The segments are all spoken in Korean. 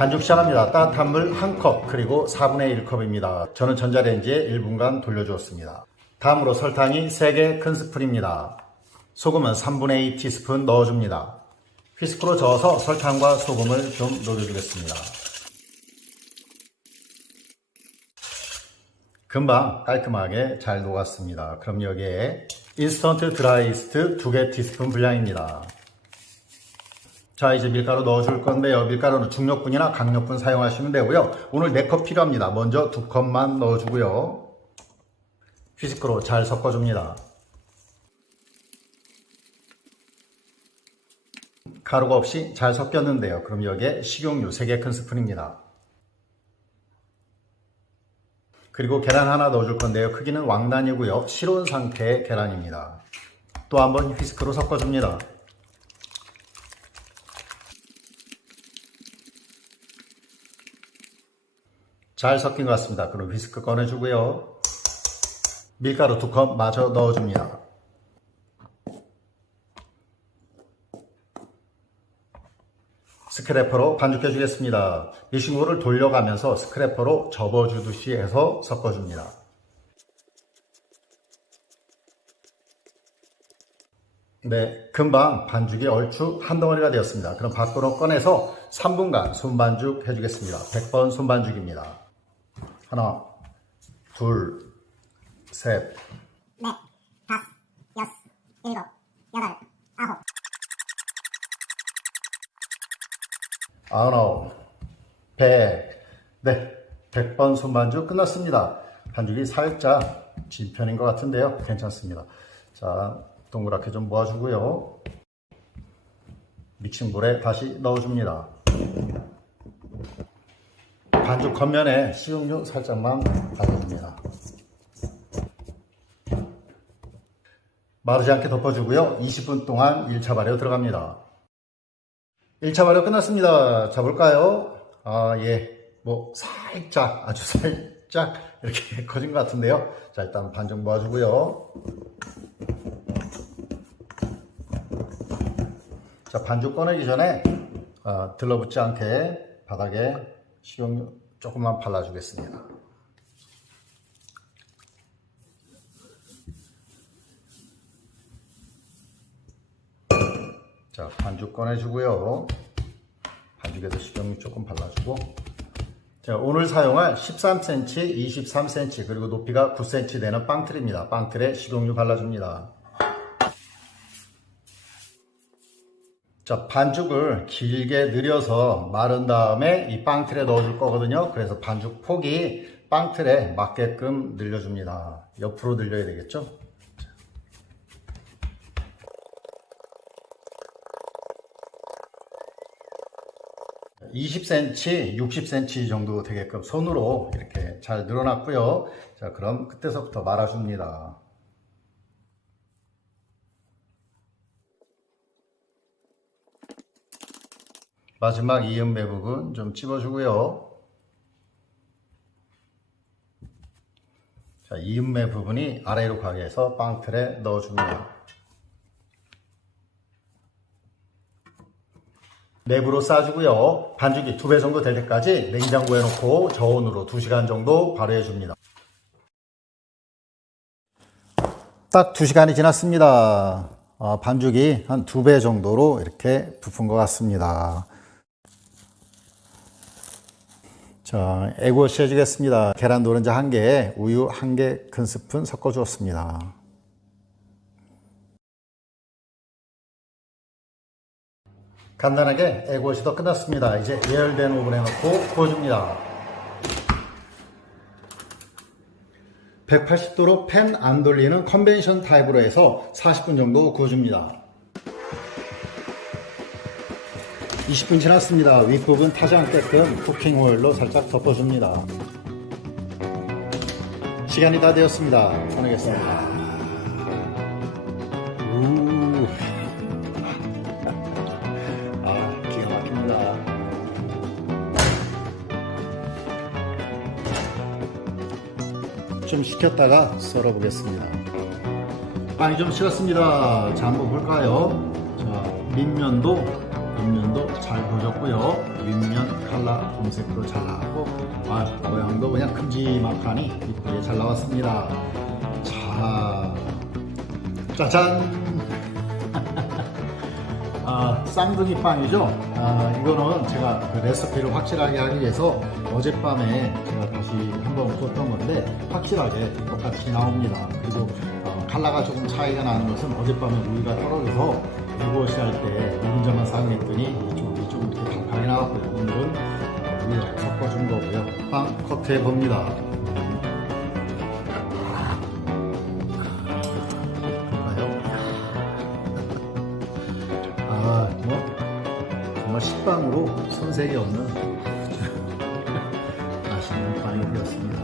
반죽 시작합니다. 따뜻한 물 1컵 그리고 4분의 1컵입니다. 저는 전자레인지에 1분간 돌려주었습니다. 다음으로 설탕이 3개 큰 스푼입니다. 소금은 3분의 2 티스푼 넣어줍니다. 휘스크로 저어서 설탕과 소금을 좀 녹여주겠습니다. 금방 깔끔하게 잘 녹았습니다. 그럼 여기에 인스턴트 드라이 이스트 2개 티스푼 분량입니다. 자, 이제 밀가루 넣어줄 건데요. 밀가루는 중력분이나 강력분 사용하시면 되고요. 오늘 4컵 필요합니다. 먼저 2컵만 넣어주고요. 휘스크로 잘 섞어줍니다. 가루가 없이 잘 섞였는데요. 그럼 여기에 식용유 3개 큰 스푼입니다. 그리고 계란 하나 넣어줄 건데요. 크기는 왕단이고요. 실온 상태의 계란입니다. 또 한번 휘스크로 섞어줍니다. 잘 섞인 것 같습니다. 그럼 휘스크 꺼내주고요. 밀가루 2컵 마저 넣어줍니다. 스크래퍼로 반죽해 주겠습니다. 미싱볼을 돌려가면서 스크래퍼로 접어주듯이 해서 섞어줍니다. 네, 금방 반죽이 얼추 한 덩어리가 되었습니다. 그럼 밖으로 꺼내서 3분간 손반죽 해주겠습니다. 100번 손반죽입니다. 하나, 둘, 셋, 넷, 다섯, 여섯, 일곱, 여덟, 아홉. 99, 100. 네, 100번 손반죽 끝났습니다. 반죽이 살짝 진 편인 것 같은데요. 괜찮습니다. 자, 동그랗게 좀 모아주고요. 믹싱볼에 다시 넣어줍니다. 반죽 겉면에 식용유 살짝만 발라줍니다. 마르지 않게 덮어주고요. 20분 동안 1차 발효 들어갑니다. 1차 발효 끝났습니다. 자, 볼까요? 살짝, 아주 살짝 이렇게 커진 것 같은데요. 자, 일단 반죽 모아주고요. 자, 반죽 꺼내기 전에 들러붙지 않게 바닥에 식용유 조금만 발라주겠습니다. 자, 반죽 꺼내주고요. 반죽에도 식용유 조금 발라주고. 자, 오늘 사용할 13cm, 23cm, 그리고 높이가 9cm 되는 빵틀입니다. 빵틀에 식용유 발라줍니다. 자, 반죽을 길게 늘여서 마른 다음에 이 빵틀에 넣어줄 거거든요. 그래서 반죽 폭이 빵틀에 맞게끔 늘려줍니다. 옆으로 늘려야 되겠죠? 20cm, 60cm 정도 되게끔 손으로 이렇게 잘 늘어났고요. 자, 그럼 그때서부터 말아줍니다. 마지막 이음매 부분 좀 찝어주고요. 자, 이음매 부분이 아래로 가게 해서 빵틀에 넣어줍니다. 랩으로 싸주고요. 반죽이 2배 정도 될 때까지 냉장고에 넣고 저온으로 2시간 정도 발효해 줍니다. 딱 2시간이 지났습니다. 반죽이 한 2배 정도로 이렇게 부푼 것 같습니다. 자, 에그워시 해주겠습니다. 계란 노른자 1개, 우유 1개 큰 스푼 섞어 주었습니다. 간단하게 에그워시도 끝났습니다. 이제 예열된 오븐에 넣고 구워줍니다. 180도로 팬 안 돌리는 컨벤션 타입으로 해서 40분 정도 구워줍니다. 20분 지났습니다. 윗부분 타지 않게끔 쿠킹 오일로 살짝 덮어줍니다. 시간이 다 되었습니다. 꺼내겠습니다. 기가 막힙니다. 좀 식혔다가 썰어 보겠습니다. 빵이 좀 식었습니다. 자, 한번 볼까요? 자, 밑면도 잘 구워졌고요. 윗면 검은색으로 잘 나왔고, 모양도 그냥 큼지막하니 이쁘게 잘 나왔습니다. 자, 짜잔! 쌍둥이 빵이죠. 이거는 제가 그 레시피를 확실하게 하기 위해서 어젯밤에 제가 다시 한번 구웠던 건데 확실하게 똑같이 나옵니다. 그리고 컬러가 조금 차이가 나는 것은 어젯밤에 우유가 떨어져서 무엇이 할 때 묵은 점만 사용했더니 이쪽이 좀 이렇게 단단하게 나왔고요. 오늘은 우유를 섞어준 거고요. 빵 커트해 봅니다. 정말 식빵으로 손색이 없는 맛있는 빵이 되었습니다.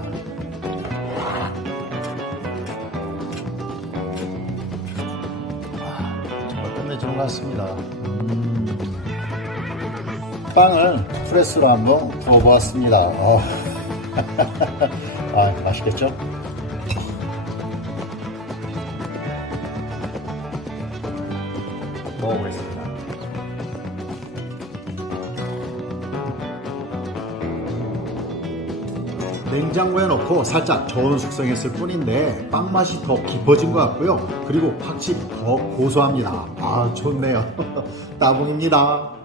정말 끝내주는 것 같습니다. 빵을 프레스로 한번 구워보았습니다. 맛있겠죠? 먹어보겠습니다. 냉장고에 넣고 살짝 저온 숙성했을 뿐인데 빵 맛이 더 깊어진 것 같고요. 그리고 확실히 더 고소합니다. 좋네요. 따봉입니다.